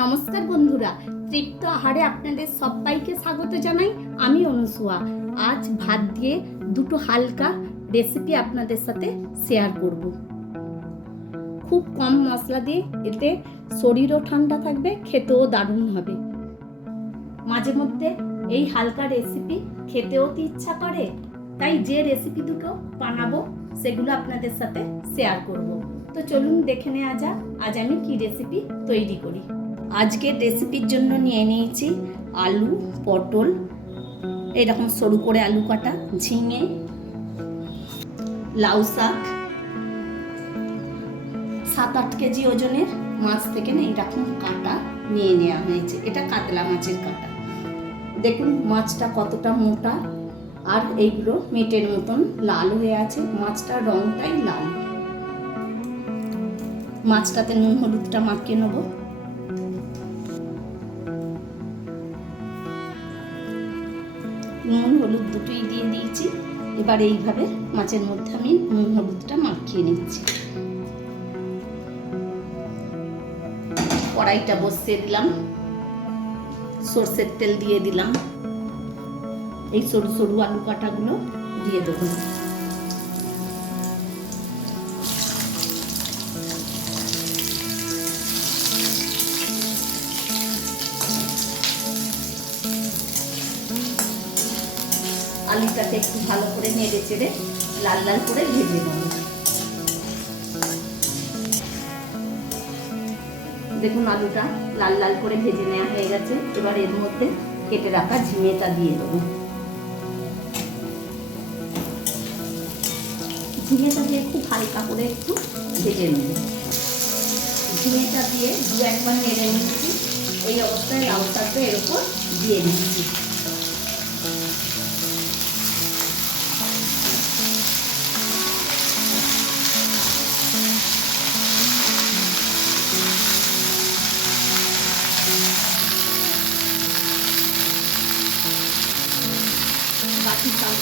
নমস্কার বন্ধুরা, তৃপ্ত আহারে আপনাদের সবাইকে স্বাগত জানাই আমি অনুসুয়া। আজ ভাত দিয়ে দুটো হালকা রেসিপি আপনাদের সাথে শেয়ার করব। খুব কম মশলা দিয়ে এতে শরীরও ঠান্ডা থাকবে, খেতেও দারুণ হবে। মাঝে মধ্যে এই হালকা রেসিপি খেতেও তো ইচ্ছা করে, তাই যে রেসিপি দুটো বানাবো সেগুলো আপনাদের সাথে শেয়ার করব। তো চলুন দেখে নেওয়া যাক, আজ আমি কি রেসিপি তৈরি করি। আজকের রেসিপির জন্য নিয়ে নিয়েছি আলু, পটল, এরকম সরু করে আলু কাটা, ঝিঙে, লাউ শাক সাত আট কেজি ওজনের মাছ থেকে না এরকম কাটা নিয়ে নেওয়া হয়েছে। এটা কাতলা মাছের কাটা। দেখুন মাছটা কতটা মোটা আর এইগুলো মেটের মতন লাল হয়ে আছে। মাছটার রংটাই লাল। মাছটাতে নুন, হলুদটা মাখিয়ে নেব। দুটোই দিয়ে দিয়েছি। এবার এইভাবে মাছের মধ্যে আমি নুন হলুদটা মাখিয়ে নিচ্ছি। কড়াইটা বসিয়ে দিলাম। সর্ষের তেল দিয়ে দিলাম। এই সরু সরু আলু কাটাগুলো দিয়ে দেবো। আলুটাকে একটু ভালো করে নেড়ে চেড়ে লাল লাল করে ভেজে নেব। দেখুন আলুটা লাল লাল করে ভেজে নেওয়া হয়ে গেছে। এবার এর মধ্যে কেটে রাখা ঝিঙেটা দিয়ে দেবো। ঝিঙেটা দিয়ে খুব হালকা করে একটু ভেজে নেব। ঝিঙেটা দিয়ে দু একবার নেড়ে নিচ্ছি। এই অবস্থায় লাউ শাকটা এর উপর দিয়ে দিচ্ছি।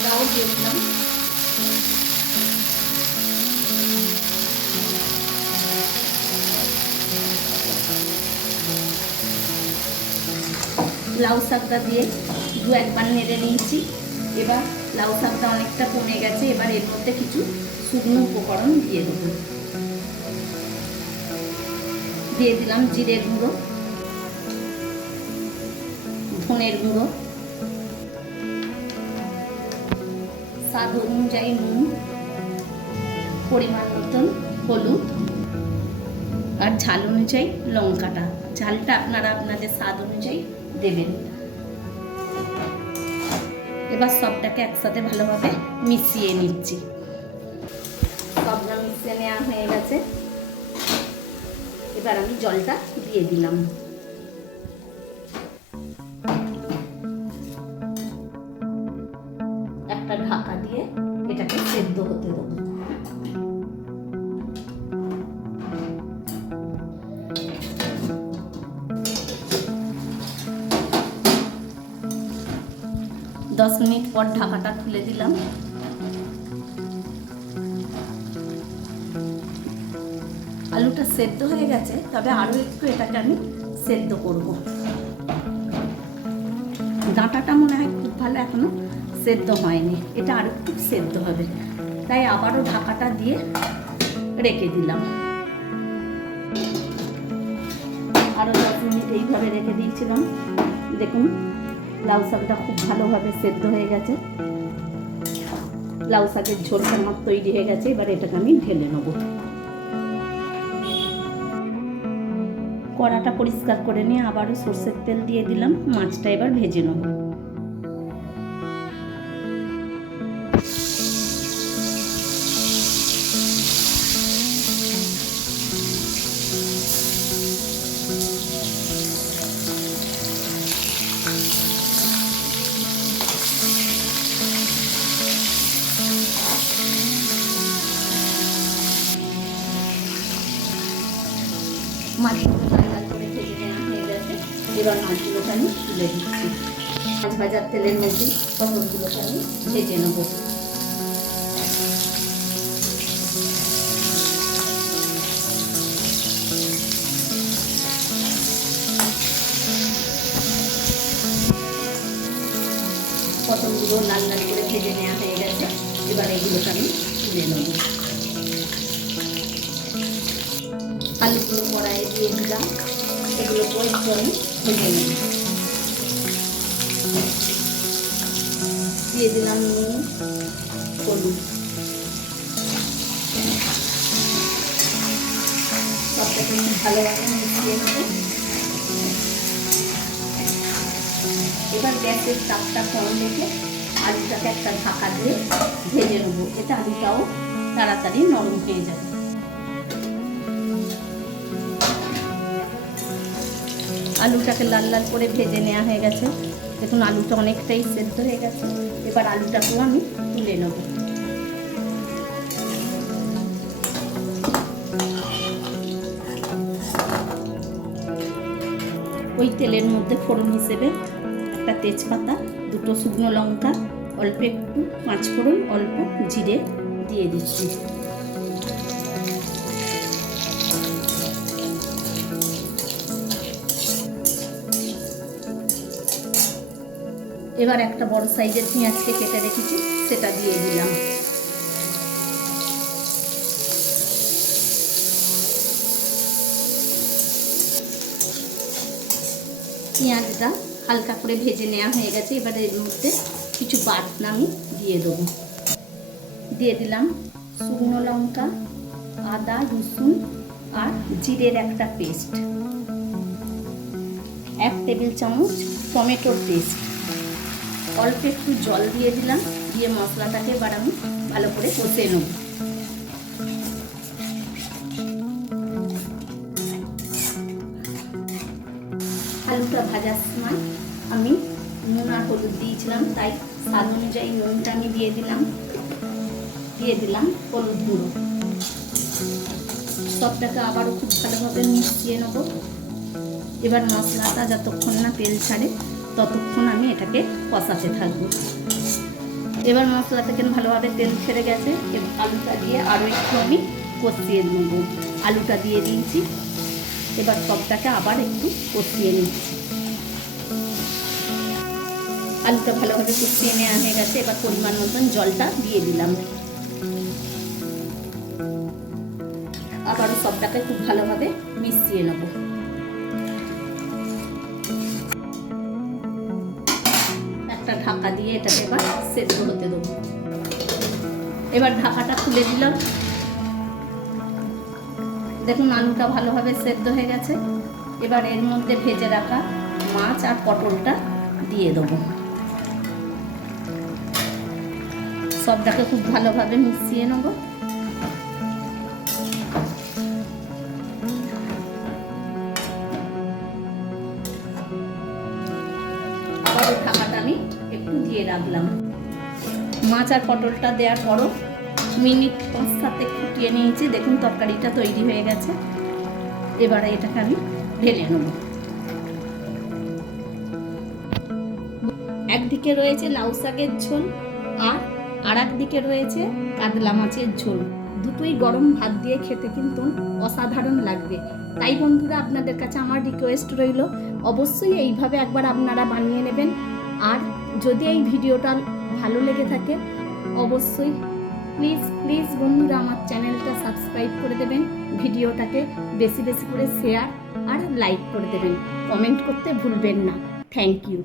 চালটাও দিয়ে দিলাম। লাউ শাকটা দিয়ে দু একবার নেড়ে নিয়েছি। এবার লাউ শাকটা অনেকটা কমে গেছে, এবার এর মধ্যে কিছু শুকনো উপকরণ দিয়ে দেবো। দিয়ে দিলাম জিরের গুঁড়ো, ধনের গুঁড়ো। স্বাদ অনুযায়ী নুন, পরিমাণ মতন হলুদ, আর ঝাল অনুযায়ী লঙ্কাটা। ঝালটা আপনারা আপনাদের স্বাদ অনুযায়ী দেবেন। এবার সবটাকে একসাথে ভালোভাবে মিশিয়ে নিচ্ছি। সবটা মিশিয়ে নেওয়া হয়ে গেছে। এবার আমি জলটা দিয়ে দিলাম। দশ মিনিট পর ঢাকাটা খুলে দিলাম। আলুটা সেদ্ধ হয়ে গেছে, তবে আরও একটু এটাকে আমি সেদ্ধ করব। ডাঁটাটা মনে হয় খুব ভালো এখনও সেদ্ধ হয়নি, এটা আরও একটু সেদ্ধ হবে। তাই আবারও ঢাকাটা দিয়ে রেখে দিলাম। আরও দশ মিনিট এইভাবে রেখে দিয়েছিলাম। দেখুন লাউ শাকটা খুব ভালোভাবে সেদ্ধ হয়ে গেছে। লাউ শাকের ঝোলটা আমার তৈরি হয়ে গেছে, এবার এটাকে আমি ঢেলে নেব। কড়াটা পরিষ্কার করে নিয়ে আবারও সর্ষের তেল দিয়ে দিলাম, মাছটা এবার ভেজে নেব। এবার মাছগুলোকে আমি তুলে দিচ্ছি। মাছ ভাজার তেলের মধ্যে পটলগুলোকে আমি ভেজে নেব। পটলগুলো লাল লাল করে ভেজে নেওয়া হয়ে গেছে। এবার এগুলোকে আমি তুলে নেব। আলুগুলো কড়াইয়ে দিয়ে দিলাম। নেব দিয়ে দিলাম নুন, হলুদ। সবটাকে ভালোভাবে মিশিয়ে নেব। এবার গ্যাসের চাপটা কম রেখে আলুটাকে একটা ঢাকা দিয়ে ভেজে নেব। এতে আলুটাও তাড়াতাড়ি নরম হয়ে যাবে। আলুটাকে লাল লাল করে ভেজে নেওয়া হয়ে গেছে। দেখুন, আলুটা অনেকটাই সেদ্ধ হয়ে গেছে। এবার আলুটাকেও আমি তুলে নেব। ওই তেলের মধ্যে ফোড়ন হিসেবে একটা তেজপাতা, দুটো শুকনো লঙ্কা, অল্প একটু পাঁচ ফোড়ন, অল্প জিরে দিয়ে দিচ্ছি। এবার একটা বড় সাইজের পেঁয়াজকে কেটে রেখেছি, সেটা দিয়ে দিলাম। পেঁয়াজটা হালকা করে ভেজে নেওয়া হয়ে গেছে, এবার এর মধ্যে কিছু বাটনা আমি দিয়ে দেবো। দিয়ে দিলাম শুকনো লঙ্কা, আদা, রসুন আর জিরের একটা পেস্ট। এক টেবিল চামচ টমেটোর পেস্ট। অল্প একটু জল দিয়ে দিলাম, দিয়ে মশলাটাকে এবার আমি ভালো করে কষে নেব। আলুটা ভাজার সময় আমি নুন আর হলুদ দিয়েছিলাম, তাই স্বাদ অনুযায়ী নুনটা আমি দিয়ে দিলাম। দিয়ে দিলাম হলুদ গুঁড়ো। সবটাকে আবারও খুব ভালোভাবে মিশিয়ে নেব। এবার মশলাটা যতক্ষণ না তেল ছাড়ে, ততক্ষণ আমি এটাকে কষাতে থাকব। এবার মশলা থেকে ভালোভাবে তেল ছেড়ে গেছে, এবার আলুটা দিয়ে আরও একটু আমি কষিয়ে নেব। আলুটা দিয়ে দিয়েছি, এবার সবটাকে আবার একটু কষিয়ে নিচ্ছি। আলুটা ভালোভাবে কষিয়ে নেওয়া হয়ে গেছে, এবার পরিমাণ মতন জলটা দিয়ে দিলাম। আবারও সবটাকে খুব ভালোভাবে মিশিয়ে নেব। ঢাকা দিয়ে এটাকে এবার সেদ্ধ হতে দেবো। এবার ঢাকাটা খুলে দিলাম। দেখুন আলুটা ভালোভাবে সেদ্ধ হয়ে গেছে। এবার এর মধ্যে ভেজে রাখা মাছ আর পটলটা দিয়ে দেবো। সবটাকে খুব ভালোভাবে মিশিয়ে নেব। ঢাকাটা আমি রাখলাম। মাছ আর পটলটা দেওয়ার পরও মিনিট পাঁচ সাথে ফুটিয়ে নিয়েছি। দেখুন, তরকারিটা তৈরি হয়ে গেছে। এবারে এটাকে আমি ঢেলে নেব। একদিকে রয়েছে লাউ শাকের ঝোল আর আর দিকে রয়েছে কাতলা মাছের ঝোল। দুটোই গরম ভাত দিয়ে খেতে কিন্তু অসাধারণ লাগবে। তাই বন্ধুরা, আপনাদের কাছে আমার রিকোয়েস্ট রইল। অবশ্যই এইভাবে একবার আপনারা বানিয়ে নেবেন। আর যদি এই ভিডিওটা ভালো লেগে থাকে, অবশ্যই প্লিজ প্লিজ বন্ধুরা আমার চ্যানেলটা সাবস্ক্রাইব করে দেবেন, ভিডিওটাকে বেশি বেশি করে শেয়ার আর লাইক করে দেবেন। কমেন্ট করতে ভুলবেন না। Thank you